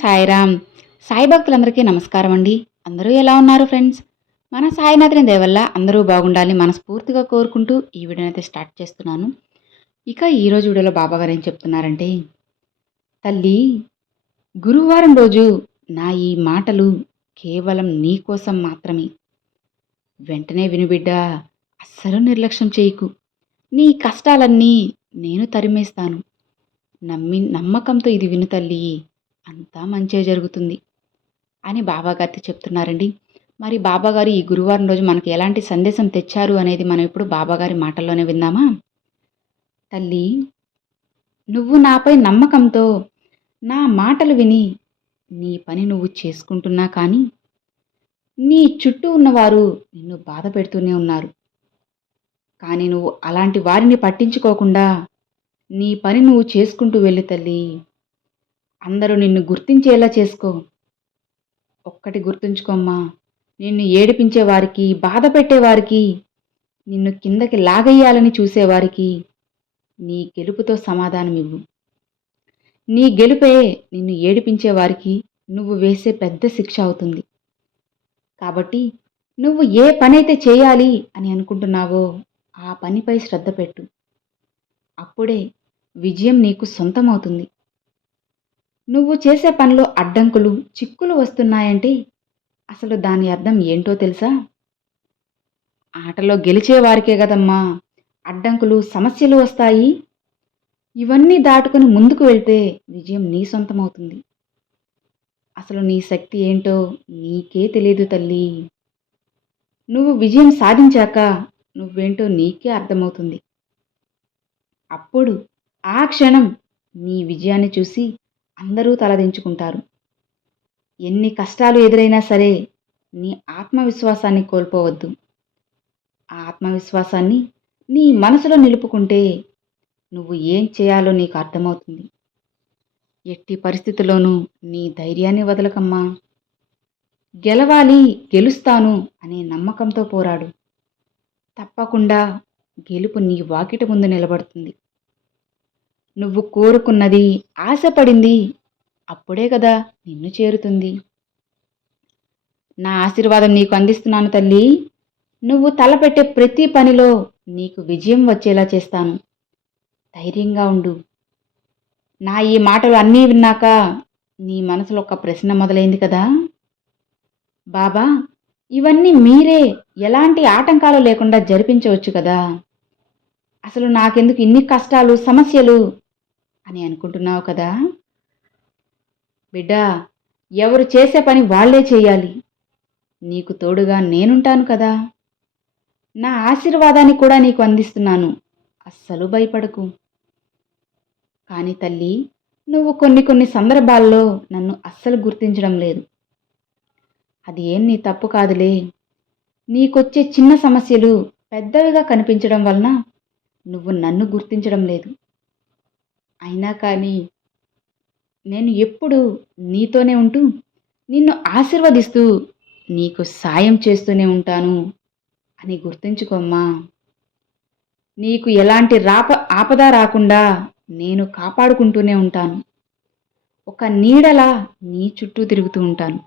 సాయిరామ్. సాయి భక్తులందరికీ నమస్కారం అండి. అందరూ ఎలా ఉన్నారు ఫ్రెండ్స్? మన సాయినాథుని దయవల్ల అందరూ బాగుండాలి మనస్ఫూర్తిగా కోరుకుంటూ ఈ వీడియోని అయితే స్టార్ట్ చేస్తున్నాను. ఇక ఈరోజు వీడియోలో బాబా గారు ఏం చెప్తున్నారంటే తల్లి గురువారం రోజు నా ఈ మాటలు కేవలం నీ కోసం మాత్రమే. వెంటనే వినుబిడ్డ అస్సలు నిర్లక్ష్యం చేయకు. నీ కష్టాలన్నీ నేను తరిమేస్తాను. నమ్మి నమ్మకంతో ఇది విను తల్లి. అంతా మంచే జరుగుతుంది అని బాబాగారితో చెప్తున్నారండి. మరి బాబాగారు ఈ గురువారం రోజు మనకి ఎలాంటి సందేశం తెచ్చారు అనేది మనం ఇప్పుడు బాబాగారి మాటల్లోనే విందామా? తల్లి నువ్వు నాపై నమ్మకంతో నా మాటలు విని నీ పని నువ్వు చేసుకుంటున్నా కానీ నీ చుట్టూ ఉన్నవారు నిన్ను బాధ పెడుతూనే ఉన్నారు. కానీ నువ్వు అలాంటి వారిని పట్టించుకోకుండా నీ పని నువ్వు చేసుకుంటూ వెళ్ళు తల్లి. అందరూ నిన్ను గుర్తించేలా చేసుకో. ఒక్కటి గుర్తుంచుకోమ్మా. నిన్ను ఏడిపించే వారికి బాధ పెట్టేవారికి నిన్ను కిందకి లాగేయాలని చూసేవారికి నీ గెలుపుతో సమాధానం ఇవ్వు నీ గెలుపే నిన్ను ఏడిపించే వారికి నువ్వు వేసే పెద్ద శిక్ష అవుతుంది. కాబట్టి నువ్వు ఏ పనైతే చేయాలి అని అనుకుంటున్నావో ఆ పనిపై శ్రద్ధ పెట్టు. అప్పుడే విజయం నీకు సొంతమవుతుంది. నువ్వు చేసే పనిలో అడ్డంకులు చిక్కులు వస్తున్నాయంటే అసలు దాని అర్థం ఏంటో తెలుసా? ఆటలో గెలిచేవారికే కదమ్మా. అడ్డంకులు సమస్యలు వస్తాయి. ఇవన్నీ దాటుకుని ముందుకు వెళ్తే విజయం నీ సొంతమవుతుంది. అసలు నీ శక్తి ఏంటో నీకే తెలియదు తల్లి. నువ్వు విజయం సాధించాక నువ్వేంటో నీకే అర్థమవుతుంది. అప్పుడు ఆ క్షణం నీ విజయాన్ని చూసి అందరూ తలదించుకుంటారు. ఎన్ని కష్టాలు ఎదురైనా సరే నీ ఆత్మవిశ్వాసాన్ని కోల్పోవద్దు. ఆ ఆత్మవిశ్వాసాన్ని నీ మనసులో నిలుపుకుంటే నువ్వు ఏం చేయాలో నీకు అర్థమవుతుంది. ఎట్టి పరిస్థితుల్లోనూ నీ ధైర్యాన్ని వదలకమ్మా. గెలవాలి గెలుస్తాను అనే నమ్మకంతో పోరాడు. తప్పకుండా గెలుపు నీ వాకిట ముందు నిలబడుతుంది. నువ్వు కోరుకున్నది ఆశపడింది అప్పుడే కదా నిన్ను చేరుతుంది. నా ఆశీర్వాదం నీకు అందిస్తున్నాను తల్లి. నువ్వు తలపెట్టే ప్రతి పనిలో నీకు విజయం వచ్చేలా చేస్తాను. ధైర్యంగా ఉండు. నా ఈ మాటలు అన్నీ విన్నాక నీ మనసులో ఒక ప్రశ్న మొదలైంది కదా. బాబా ఇవన్నీ మీరే ఎలాంటి ఆటంకాలు లేకుండా జరిపించవచ్చు కదా. అసలు నాకెందుకు ఇన్ని కష్టాలు సమస్యలు? అని అనుకుంటున్నావు కదా? బిడ్డా ఎవరు చేసే పని వాళ్ళే చేయాలి. నీకు తోడుగా నేనుంటాను కదా? నా ఆశీర్వాదాన్ని కూడా నీకు అందిస్తున్నాను. అస్సలు భయపడకు. కానీ తల్లి నువ్వు కొన్ని కొన్ని సందర్భాల్లో నన్ను అస్సలు గుర్తించడం లేదు. అది ఏం నీ తప్పు కాదులే. నీకొచ్చే చిన్న సమస్యలు పెద్దవిగా కనిపించడం వలన నువ్వు నన్ను గుర్తించడం లేదు. అయినా కానీ నేను ఎప్పుడు నీతోనే ఉంటూ నిన్ను ఆశీర్వదిస్తూ నీకు సాయం చేస్తూనే ఉంటాను అని గుర్తుంచుకోమ్మా. నీకు ఎలాంటి రాప ఆపద రాకుండా నేను కాపాడుకుంటూనే ఉంటాను. ఒక నీడలా నీ చుట్టూ తిరుగుతూ ఉంటాను.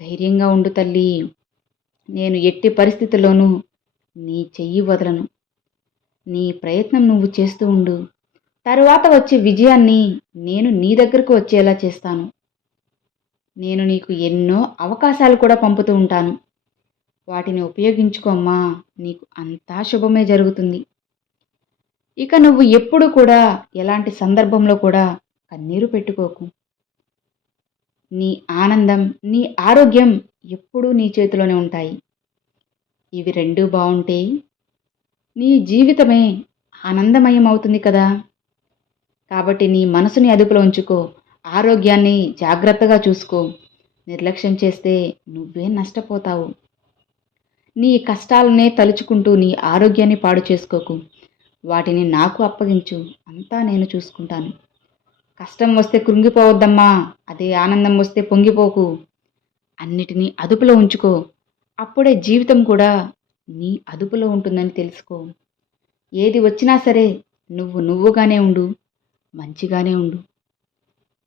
ధైర్యంగా ఉండు తల్లి. నేను ఎట్టి పరిస్థితుల్లోనూ నీ చెయ్యి వదలను. నీ ప్రయత్నం నువ్వు చేస్తూ ఉండు. తరువాత వచ్చే విజయాన్ని నేను నీ దగ్గరకు వచ్చేలా చేస్తాను. నేను నీకు ఎన్నో అవకాశాలు కూడా పంపుతూ ఉంటాను. వాటిని ఉపయోగించుకోమ్మా నీకు అంతా శుభమే జరుగుతుంది. ఇక నువ్వు ఎప్పుడు కూడా ఎలాంటి సందర్భంలో కూడా కన్నీరు పెట్టుకోకు. నీ ఆనందం నీ ఆరోగ్యం ఎప్పుడూ నీ చేతిలోనే ఉంటాయి. ఇవి రెండూ బాగుంటే నీ జీవితమే ఆనందమయం అవుతుంది కదా. కాబట్టి నీ మనసుని అదుపులో ఉంచుకో. ఆరోగ్యాన్ని జాగ్రత్తగా చూసుకో. నిర్లక్ష్యం చేస్తే నువ్వే నష్టపోతావు. నీ కష్టాలనే తలుచుకుంటూ నీ ఆరోగ్యాన్ని పాడు చేసుకోకు. వాటిని నాకు అప్పగించు. అంతా నేను చూసుకుంటాను. కష్టం వస్తే కృంగిపోవద్దమ్మా. అదే ఆనందం వస్తే పొంగిపోకు. అన్నిటినీ అదుపులో ఉంచుకో. అప్పుడే జీవితం కూడా నీ అదుపులో ఉంటుందని తెలుసుకో. ఏది వచ్చినా సరే నువ్వు నువ్వుగానే ఉండు. మంచిగానే ఉండు.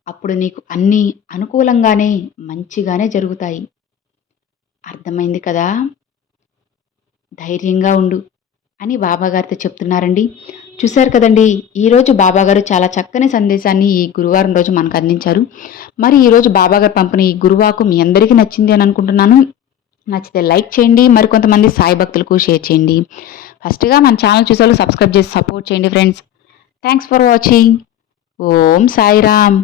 అప్పుడు నీకు అన్నీ అనుకూలంగానే మంచిగానే జరుగుతాయి. అర్థమైంది కదా? ధైర్యంగా ఉండు అని బాబాగారితో చెప్తున్నారండి. చూశారు కదండి ఈరోజు బాబాగారు చాలా చక్కని సందేశాన్ని ఈ గురువారం రోజు మనకు అందించారు. మరి ఈరోజు బాబాగారు పంపిన ఈ గురువాకు మీ అందరికీ నచ్చింది అని అనుకుంటున్నాను. నచ్చితే లైక్ చేయండి మరి కొంతమంది సాయి భక్తులకు షేర్ చేయండి. ఫస్ట్గా మన ఛానల్ చూసే సబ్స్క్రైబ్ చేసి సపోర్ట్ చేయండి friends. Thanks for watching. Om Sairam